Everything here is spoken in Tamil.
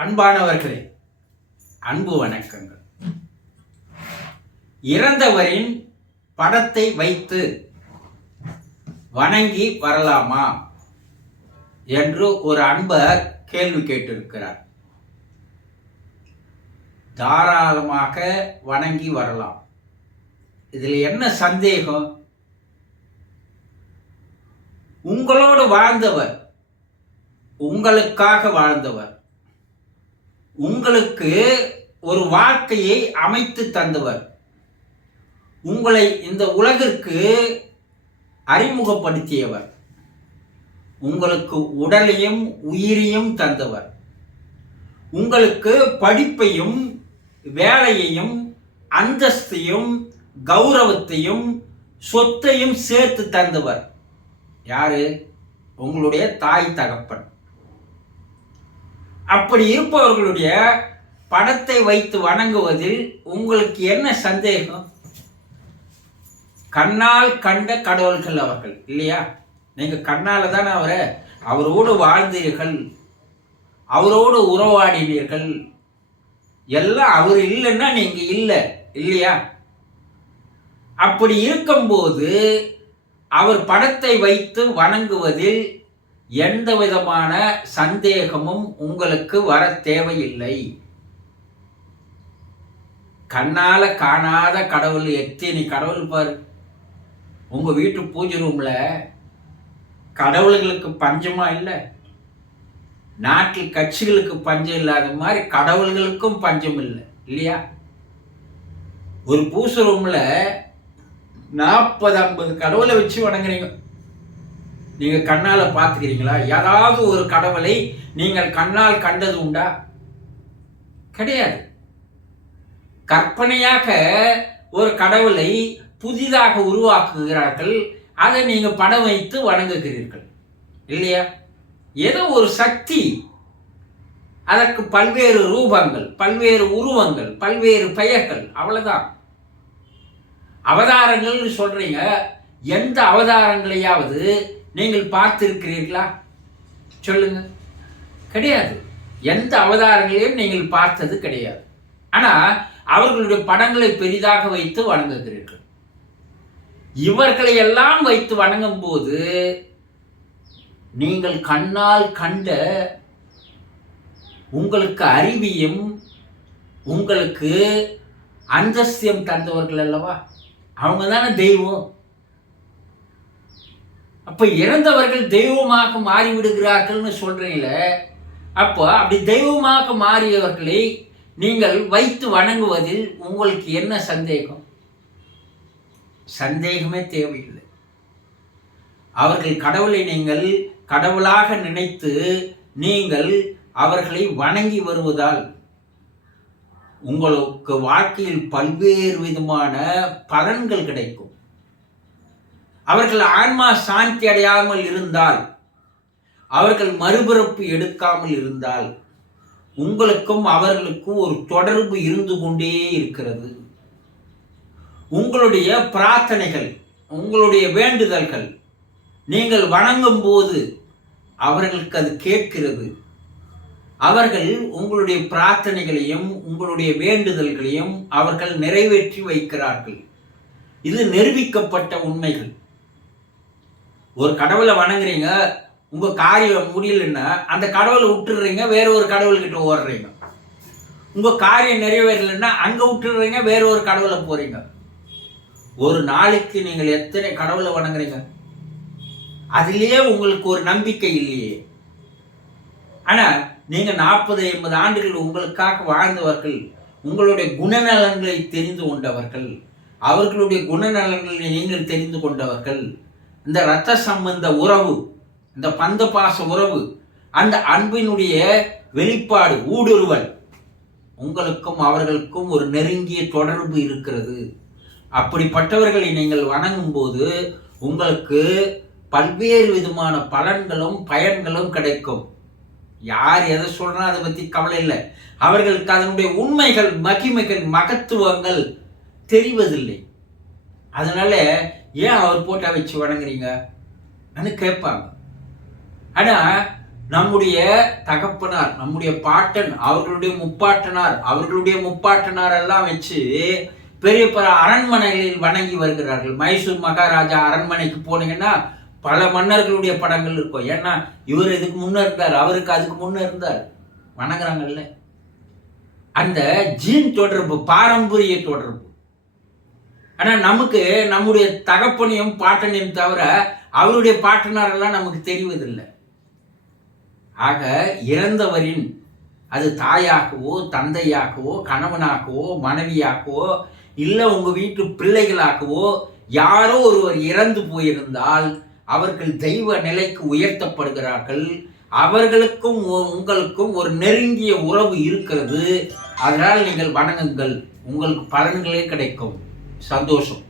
அன்பானவர்களே அன்பு வணக்கங்கள். இறந்தவரின் படத்தை வைத்து வணங்கி வரலாமா என்று ஒரு அன்பர் கேள்வி கேட்டிருக்கிறார். தாராளமாக வணங்கி வரலாம். இதில் என்ன சந்தேகம்? உங்களோடு வாழ்ந்தவர் உங்களுக்காக வாழ்ந்தவர் உங்களுக்கு ஒரு வாழ்க்கையை அமைத்து தந்தவர். உங்களை இந்த உலகிற்கு அறிமுகப்படுத்தியவர். உங்களுக்கு உடலையும் உயிரையும் தந்தவர். உங்களுக்கு படிப்பையும் வேலையையும் அந்தஸ்தையும் கௌரவத்தையும் சொத்தையும் சேர்த்து தந்தவர். யாரு? உங்களுடைய தாய் தகப்பன். அப்படி இருப்பவர்களுடைய படத்தை வைத்து வணங்குவதில் உங்களுக்கு என்ன சந்தேகம்? கண்ணால் கண்ட கடவுள்கள் அவர்கள் இல்லையா? நீங்கள் கண்ணால் தானே அவரை அவரோடு வாழ்ந்தீர்கள் அவரோடு உறவாடினீர்கள். எல்லாம் அவர் இல்லைன்னா நீங்கள் இல்லை இல்லையா? அப்படி இருக்கும்போது அவர் படத்தை வைத்து வணங்குவதில் எந்த விதமான சந்தேகமும் உங்களுக்கு வர தேவையில்லை. கண்ணால காணாத கடவுள் எத்தனை கடவுள் பார். உங்க வீட்டு பூஜை ரூம்ல கடவுள்களுக்கு பஞ்சமா இல்லை? நாட்டில் கட்சிகளுக்கு பஞ்சம் இல்லாத மாதிரி கடவுள்களுக்கும் பஞ்சம் இல்லை இல்லையா? ஒரு பூசை ரூம்ல நாற்பது ஐம்பது கடவுளை வச்சு வணங்குறீங்க. நீங்கள் கண்ணால் பார்த்துக்கிறீங்களா? ஏதாவது ஒரு கடவுளை நீங்கள் கண்ணால் கண்டது உண்டா? கிடையாது. கற்பனையாக ஒரு கடவுளை புதிதாக உருவாக்குகிறார்கள். அதை நீங்கள் படம் வைத்து வணங்குகிறீர்கள். இல்லையா? ஏதோ ஒரு சக்தி. அதற்கு பல்வேறு ரூபங்கள் பல்வேறு உருவங்கள் பல்வேறு பெயர்கள் அவ்வளோதான் அவதாரங்கள்னு சொல்கிறீங்க எந்த அவதாரங்களையாவது நீங்கள் பார்த்திருக்கிறீர்களா? சொல்லுங்க கிடையாது. எந்த அவதாரங்களையும் நீங்கள் பார்த்தது கிடையாது. ஆனால் அவர்களுடைய படங்களை பெரிதாக வைத்து வணங்குகிறீர்கள். இவர்களை எல்லாம் வைத்து வணங்கும் போது நீங்கள் கண்ணால் கண்ட உங்களுக்கு அறிவியும் உங்களுக்கு அந்தஸ்தியம் தந்தவர்கள் அல்லவா? அவங்க தானே தெய்வம். அப்போ இறந்தவர்கள் தெய்வமாக மாறிவிடுகிறார்கள்னு சொல்கிறீங்கள அப்போ அப்படி தெய்வமாக மாறியவர்களை நீங்கள் வைத்து வணங்குவதில் உங்களுக்கு என்ன சந்தேகம்? சந்தேகமே தேவையில்லை. அவர்கள் கடவுளை நீங்கள் கடவுளாக நினைத்து நீங்கள் அவர்களை வணங்கி வருவதால் உங்களுக்கு வாழ்க்கையில் பல்வேறு விதமான பலன்கள் கிடைக்கும். அவர்கள் ஆன்மா சாந்தி அடையாமல் இருந்தால் அவர்கள் மறுபிறப்பு எடுக்காமல் இருந்தால் உங்களுக்கும் அவர்களுக்கும் ஒரு தொடர்பு இருந்து கொண்டே இருக்கிறது. உங்களுடைய பிரார்த்தனைகள் உங்களுடைய வேண்டுதல்கள் நீங்கள் வணங்கும் போது அவர்களுக்கு அது கேட்கிறது. அவர்கள் உங்களுடைய பிரார்த்தனைகளையும் உங்களுடைய வேண்டுதல்களையும் அவர்கள் நிறைவேற்றி வைக்கிறார்கள். இது நிரூபிக்கப்பட்ட உண்மைகள். ஒரு கடவுளை வணங்குறீங்க உங்க காரியம் முடியலன்னா அந்த கடவுளை விட்டுடுறீங்க வேற ஒரு கடவுள்கிட்ட ஓடுறீங்க. உங்க காரியம் நிறைவேறலைன்னா அங்க விட்டுடுறீங்க வேற ஒரு கடவுளை போறீங்க. ஒரு நாளைக்கு நீங்கள் எத்தனை கடவுளை வணங்குறீங்க? அதுலேயே உங்களுக்கு ஒரு நம்பிக்கை இல்லையே. ஆனால் நீங்கள் நாற்பது ஐம்பது ஆண்டுகள் உங்களுக்காக வாழ்ந்தவர்கள் உங்களுடைய குணநலன்களை தெரிந்து கொண்டவர்கள் அவர்களுடைய குணநலன்களை நீங்கள் தெரிந்து கொண்டவர்கள் இந்த இரத்த சம்பந்த உறவு இந்த பந்த பாச உறவு அந்த அன்பினுடைய வெளிப்பாடு ஊடுருவல் உங்களுக்கும் அவர்களுக்கும் ஒரு நெருங்கிய தொடர்பு இருக்கிறது. அப்படிப்பட்டவர்களை நீங்கள் வணங்கும் போது உங்களுக்கு பல்வேறு விதமான பலன்களும் பயன்களும் கிடைக்கும். யார் எதை சொல்றா அதை பற்றி கவலை இல்லை. அவர்களுக்கு அதனுடைய உண்மைகள் மகிமைகள் மகத்துவங்கள் தெரிவதில்லை. அதனால ஏன் அவர் போட்டா வச்சு வணங்குறீங்க? கேட்பாங்க. ஆனா நம்முடைய தகப்பனார் நம்முடைய பாட்டன் அவர்களுடைய முப்பாட்டனார் அவர்களுடைய முப்பாட்டனார் எல்லாம் வச்சு பெரிய பல அரண்மனைகளில் வணங்கி வருகிறார்கள். மைசூர் மகாராஜா அரண்மனைக்கு போனீங்கன்னா பல மன்னர்களுடைய படங்கள் இருக்கும். ஏன்னா இவர் இதுக்கு முன்ன இருந்தார் அவருக்கு அதுக்கு முன்ன இருந்தார். வணங்குறாங்கல்ல. அந்த ஜீன் தொடர்பு பாரம்பரிய தொடர்பு. ஆனால் நமக்கு நம்முடைய தகப்பனையும் பாட்டனையும் தவிர அவருடைய பாட்டனாரெல்லாம் நமக்கு தெரிவதில்லை. ஆக இறந்தவரின் அது தாயாகவோ தந்தையாகவோ கணவனாகவோ மனைவியாகவோ இல்லை உங்கள் வீட்டு பிள்ளைகளாகவோ யாரோ ஒருவர் இறந்து போயிருந்தால் அவர்கள் தெய்வ நிலைக்கு உயர்த்தப்படுகிறார்கள். அவர்களுக்கும் உ- உங்களுக்கும் ஒரு நெருங்கிய உறவு இருக்கிறது. அதனால் நீங்கள் வணங்குங்கள். உங்களுக்கு பலன்களே கிடைக்கும். சந்தோஷம்.